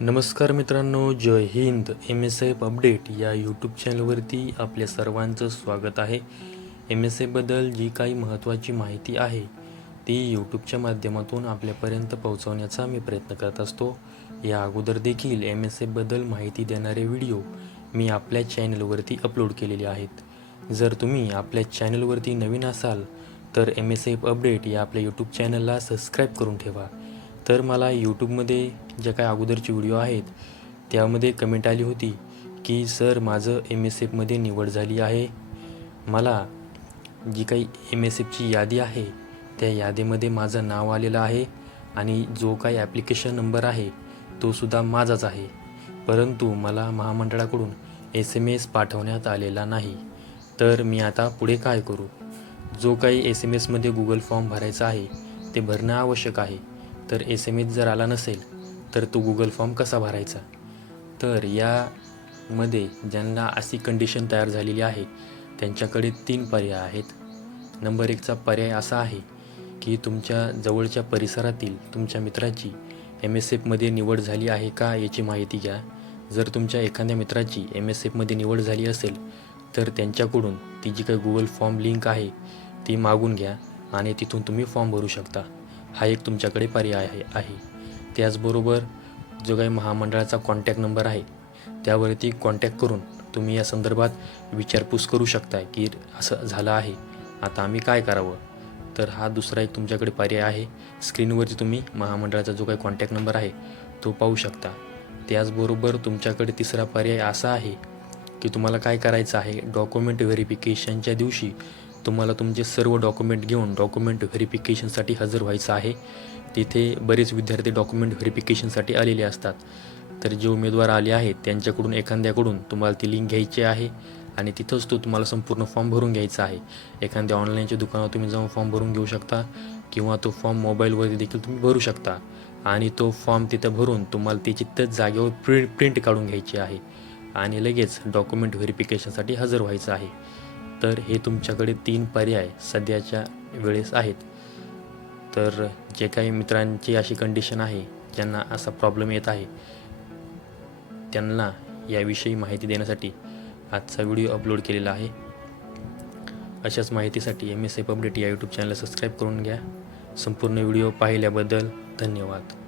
नमस्कार मित्रांनो जय Hind. M S F update या यूट्यूब चॅनलवरती आपल्या सर्वांचं स्वागत आहे. एम एस एफबद्दल जी काही महत्त्वाची माहिती आहे ती यूट्यूबच्या माध्यमातून आपल्यापर्यंत पोहोचवण्याचा मी प्रयत्न करत असतो. या अगोदर देखील एम एस एफबद्दल माहिती देणारे व्हिडिओ मी आपल्या चॅनलवरती अपलोड केलेले आहेत. जर तुम्ही आपल्या चॅनलवरती नवीन असाल तर एम एस एफ अपडेट या आपल्या यूट्यूब चॅनलला सबस्क्राईब करून ठेवा. तर मला यूट्यूबमध्ये ज्या काही अगोदरचे व्हिडिओ आहेत त्यामध्ये कमेंट आली होती की सर माझं एम एस एफमध्ये निवड झाली आहे. मला जी काही एम एस एफची यादी आहे त्या यादीमध्ये माझं नाव आलेलं आहे आणि जो काही ॲप्लिकेशन नंबर आहे तोसुद्धा माझाच आहे. परंतु मला महामंडळाकडून एस एम एस पाठवण्यात आलेला नाही. तर मी आता पुढे काय करू? जो काही एस एम एसमध्ये गुगल फॉर्म भरायचा आहे ते भरणं आवश्यक आहे. तर एस एम एस जर आला नसेल तर तो गुगल फॉर्म कसा भरायचा? तर यामध्ये ज्यांना अशी कंडिशन तयार झालेली आहे त्यांच्याकडे तीन पर्याय आहेत. नंबर एकचा पर्याय असा आहे की तुमच्या जवळच्या परिसरातील तुमच्या मित्राची एम एस एफमध्ये निवड झाली आहे का याची माहिती घ्या. जर तुमच्या एखाद्या मित्राची एम एस एफमध्ये निवड झाली असेल तर त्यांच्याकडून ती जी काही गुगल फॉर्म लिंक आहे ती मागून घ्या आणि तिथून तुम्ही फॉर्म भरू शकता. हा एक तुमच्याकडे पर्याय आहे आहे. त्याचबरोबर जो काही महामंडळाचा कॉन्टॅक्ट नंबर आहे त्यावरती कॉन्टॅक्ट करून तुम्ही या संदर्भात विचारपूस करू शकता की असं झालं आहे आता आम्ही काय करावं? तर हा दुसरा एक तुमच्याकडे पर्याय आहे. स्क्रीनवरती तुम्ही महामंडळाचा जो काही कॉन्टॅक्ट नंबर आहे तो पाहू शकता. त्याचबरोबर तुमच्याकडे तिसरा पर्याय असा आहे की तुम्हाला काय करायचं आहे? डॉक्युमेंट व्हेरिफिकेशनच्या दिवशी तुम्हाला तुमचे सर्व डॉक्युमेंट घेऊन डॉक्युमेंट व्हेरिफिकेशनसाठी हजर व्हायचं आहे. तिथे बरेच विद्यार्थी डॉक्युमेंट व्हेरिफिकेशनसाठी आलेले असतात. तर जे उमेदवार आले आहेत त्यांच्याकडून एखाद्याकडून तुम्हाला ती लिंक घ्यायची आहे आणि तिथंच तो तुम्हाला संपूर्ण फॉर्म भरून घ्यायचा आहे. एखाद्या ऑनलाईनच्या दुकानावर तुम्ही जाऊन फॉर्म भरून घेऊ शकता किंवा तो फॉर्म मोबाईलवरती देखील तुम्ही भरू शकता आणि तो फॉर्म तिथं भरून तुम्हाला त्याची त्याच जागेवर प्रिंट प्रिंट काढून घ्यायची आहे आणि लगेच डॉक्युमेंट व्हेरिफिकेशनसाठी हजर व्हायचं आहे. तर हे तुमच्याकडे तीन पर्याय सध्याच्या वेळेस आहेत. तर जे काही मित्रांची अशी कंडिशन आहे ज्यांना असा प्रॉब्लेम येत आहे त्यांना याविषयी माहिती देण्यासाठी आजचा व्हिडिओ अपलोड केलेला आहे. अशाच माहितीसाठी एम एस एफ अपडेट या यूट्यूब चॅनल सबस्क्राईब करून घ्या. संपूर्ण व्हिडिओ पाहिल्याबद्दल धन्यवाद.